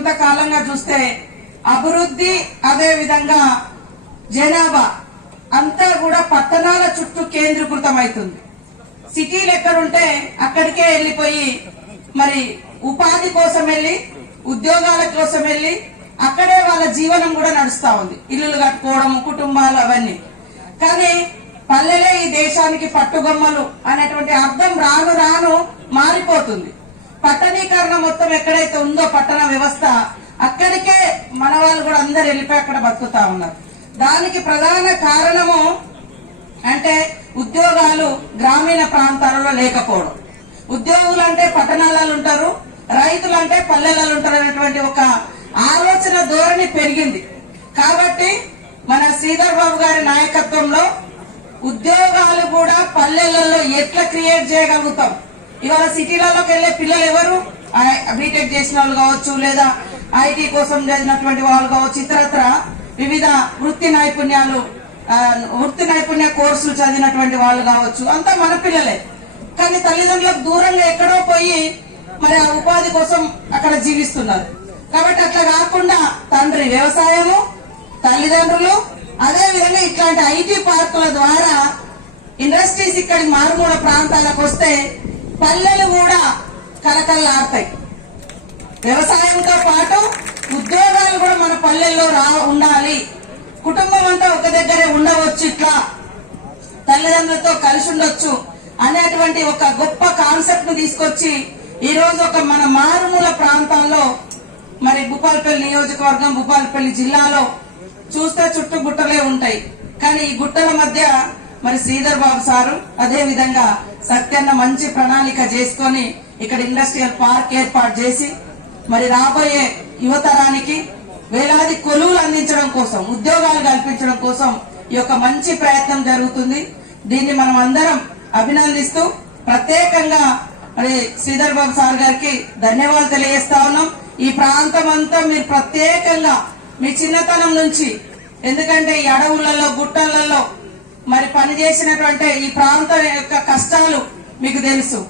కొంతకాలంగా చూస్తే అభివృద్ధి అదే విధంగా జనాభా అంతా కూడా పట్టణాల చుట్టూ కేంద్రీకృతమవుతుంది. సిటీలు ఎక్కడుంటే అక్కడికే వెళ్ళిపోయి మరి ఉపాధి కోసం వెళ్ళి ఉద్యోగాల కోసం వెళ్ళి అక్కడే వాళ్ళ జీవనం కూడా నడుస్తా ఉంది. ఇల్లులు కట్టుకోవడం కుటుంబాలు అవన్నీ. కానీ పల్లెలే ఈ దేశానికి పట్టుగొమ్మలు అనేటువంటి అర్థం రాను రాను మారిపోతుంది. పట్టణీకరణ మొత్తం ఎక్కడైతే ఉందో పట్టణ వ్యవస్థ అక్కడికే మన వాళ్ళు కూడా అందరు వెళ్ళిపోయి అక్కడ బతుకుతా ఉన్నారు. దానికి ప్రధాన కారణము అంటే ఉద్యోగాలు గ్రామీణ ప్రాంతాలలో లేకపోవడం. ఉద్యోగులు అంటే పట్టణాలలో ఉంటారు రైతులు అంటే పల్లెలలో ఉంటారు అనేటువంటి ఒక ఆలోచన ధోరణి పెరిగింది. కాబట్టి మన శ్రీధర్ బాబు గారి నాయకత్వంలో ఉద్యోగాలు కూడా పల్లెలలో ఎట్లా క్రియేట్ చేయగలుగుతాం? ఇవాళ సిటీలలోకి వెళ్ళే పిల్లలు ఎవరు? బీటెక్ చేసిన వాళ్ళు కావచ్చు లేదా ఐటీ కోసం చదివినటువంటి వాళ్ళు కావచ్చు ఇతరత్ర వివిధ వృత్తి నైపుణ్యాలు వృత్తి నైపుణ్య కోర్సులు చదివినటువంటి వాళ్ళు కావచ్చు అంతా మన పిల్లలే. కానీ తల్లిదండ్రులకు దూరంగా ఎక్కడో పోయి మరి ఆ ఉపాధి కోసం అక్కడ జీవిస్తున్నారు. కాబట్టి అట్లా కాకుండా తండ్రి వ్యవసాయము తల్లిదండ్రులు అదే విధంగా ఇట్లాంటి ఐటీ పార్కుల ద్వారా ఇండస్ట్రీస్ ఇక్కడి మారుమూల ప్రాంతాలకు వస్తే పల్లెలు కూడా కలకల్లాడతాయి వ్యవసాయంతో పాటు ఉద్యోగాలు కూడా మన పల్లెల్లో రా ఉండాలి. కుటుంబం అంతా ఒక దగ్గరే ఉండవచ్చు ఇట్లా. తల్లిదండ్రులతో కలిసి ఉండొచ్చు అనేటువంటి ఒక గొప్ప కాన్సెప్ట్ను తీసుకొచ్చి ఈ రోజు ఒక మన మారుమూల ప్రాంతాల్లో మరి భూపాలపల్లి నియోజకవర్గం భూపాలపల్లి జిల్లాలో చూస్తే చుట్టూ గుట్టలే ఉంటాయి. కానీ ఈ గుట్టల మధ్య మరి శ్రీధర్ బాబు సారు అదే విధంగా సత్యన్న మంచి ప్రణాళిక చేసుకొని ఇక్కడ ఇండస్ట్రియల్ పార్క్ ఏర్పాటు చేసి మరి రాబోయే యువతరానికి వేలాది కొలువులు అందించడం కోసం ఉద్యోగాలు కల్పించడం కోసం ఈ యొక్క మంచి ప్రయత్నం జరుగుతుంది. దీన్ని మనం అందరం అభినందిస్తూ ప్రత్యేకంగా మరి శ్రీధర్ బాబు సార్ గారికి ధన్యవాదాలు తెలియజేస్తా ఉన్నాం. ఈ ప్రాంతం అంతా మీరు ప్రత్యేకంగా మీ చిన్నతనం నుంచి ఎందుకంటే ఈ అడవులలో గుట్టలలో మరి పనిచేసినటువంటి ఈ ప్రాంతం యొక్క కష్టాలు మీకు తెలుసు.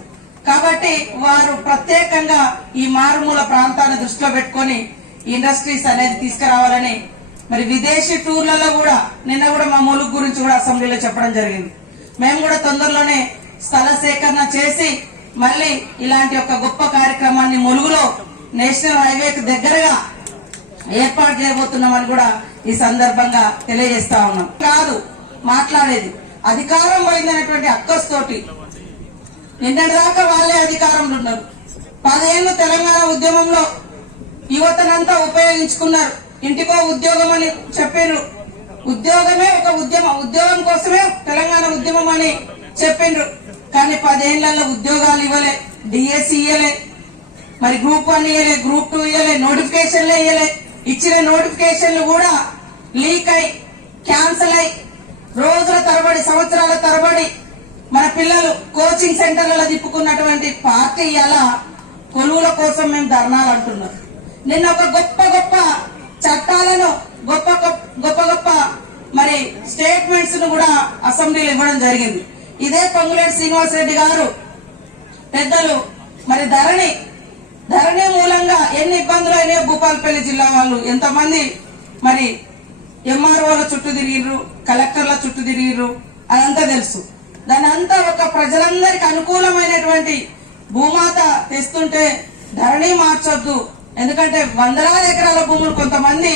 కాబట్టి వారు ప్రత్యేకంగా ఈ మారుమూల ప్రాంతాన్ని దృష్టిలో పెట్టుకొని ఇండస్ట్రీస్ అనేది తీసుకురావాలని మరి విదేశీ టూర్లలో కూడా నిన్న కూడా మా ములుగు గురించి కూడా అసెంబ్లీలో చెప్పడం జరిగింది. మేము కూడా తొందరలోనే స్థల సేకరణ చేసి మళ్ళీ ఇలాంటి ఒక గొప్ప కార్యక్రమాన్ని ములుగులో నేషనల్ హైవేకి దగ్గరగా ఏర్పాటు చేయబోతున్నామని కూడా ఈ సందర్భంగా తెలియజేస్తా ఉన్నాం. కాదు మాట్లాడేది. అధికారం పోయిందనేటువంటి అక్కస్తోటి. నిన్నటిదాకా వాళ్ళే అధికారంలో ఉన్నారు. పదేళ్ళు తెలంగాణ ఉద్యమంలో యువతనంతా ఉపయోగించుకున్నారు. ఇంటికో ఉద్యోగం అని చెప్పారు ఉద్యోగమే ఒక ఉద్యమం ఉద్యోగం కోసమే తెలంగాణ ఉద్యమం అని చెప్పిండ్రు కానీ పదేళ్ళలో ఉద్యోగాలు ఇవ్వలే డిఎస్సి ఇయ్యలే మరి గ్రూప్ వన్ ఇయ్యలే గ్రూప్ టూ ఇయ్యలే నోటిఫికేషన్లు ఇయ్యలే. ఇచ్చిన నోటిఫికేషన్లు కూడా లీక్ అయి క్యాన్సల్ అయి రోజుల తరబడి సంవత్సరాల తరబడి మన పిల్లలు కోచింగ్ సెంటర్లలో తిప్పుకున్నటువంటి పార్టీ ఇలా కొలువుల కోసం మేము ధర్నాలు అంటున్నాం. నిన్న ఒక గొప్ప గొప్ప చట్టాలను గొప్ప గొప్ప గొప్ప గొప్ప మరి స్టేట్మెంట్స్ను కూడా అసెంబ్లీలో ఇవ్వడం జరిగింది. ఇదే పొంగులేటి శ్రీనివాస్ రెడ్డి గారు పెద్దలు మరి ధరణి ధరణి మూలంగా ఎన్ని ఇబ్బందులు అయినాయో భూపాలపల్లి జిల్లా వాళ్ళు ఎంతమంది మరి ఎంఆర్ఓల చుట్టూ తిరిగిర్రు కలెక్టర్ల చుట్టూ తిరిగిర్రు అదంతా తెలుసు. దాని అంతా ఒక ప్రజలందరికి అనుకూలమైనటువంటి భూమాత తెస్తుంటే ధరణి మార్చొద్దు. ఎందుకంటే వందలాది ఎకరాల భూములు కొంతమంది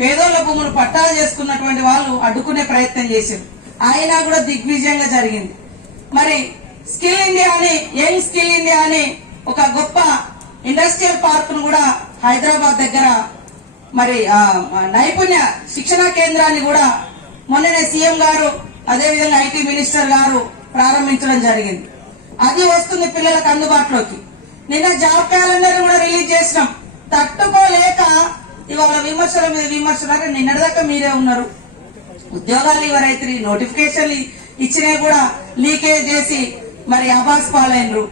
పేదోళ్ళ భూములు పట్టాలు చేసుకున్నటువంటి వాళ్ళు అడ్డుకునే ప్రయత్నం చేశారు. అయినా కూడా దిగ్విజయంగా జరిగింది. మరి స్కిల్ ఇండియా అని యంగ్ స్కిల్ ఇండియా అని ఒక గొప్ప ఇండస్ట్రియల్ పార్క్ను కూడా హైదరాబాద్ దగ్గర మరి నైపుణ్య శిక్షణా కేంద్రాన్ని కూడా మొన్ననే సీఎం గారు అదేవిధంగా ఐటీ మినిస్టర్ గారు ప్రారంభించడం జరిగింది. అది వస్తుంది పిల్లలకు అందుబాటులోకి. నిన్న జాబ్ క్యాలెండర్ కూడా రిలీజ్ చేసినాం. తట్టుకోలేక ఇవాళ విమర్శల మీద విమర్శలు నిన్నటిదాకా మీరే ఉన్నారు. ఉద్యోగాలు ఎవరైతే నోటిఫికేషన్లు ఇచ్చినా కూడా లీకేజ్ చేసి మరి అబాస్ పాలైనరు.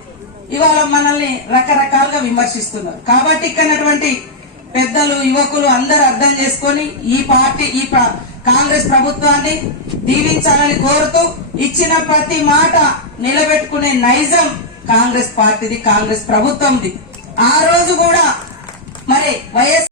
ఇవాళ మనల్ని రకరకాలుగా విమర్శిస్తున్నారు. కాబట్టి ఇక్కడ పెద్దలు యువకులు అందరూ అర్థం చేసుకొని ఈ పార్టీ ఈ కాంగ్రెస్ ప్రభుత్వాన్ని దీవించాలని కోరుతూ ఇచ్చిన ప్రతి మాట నిలబెట్టుకునే నైజం కాంగ్రెస్ పార్టీది కాంగ్రెస్ ప్రభుత్వంది. ఆ రోజు కూడా మరి వైఎస్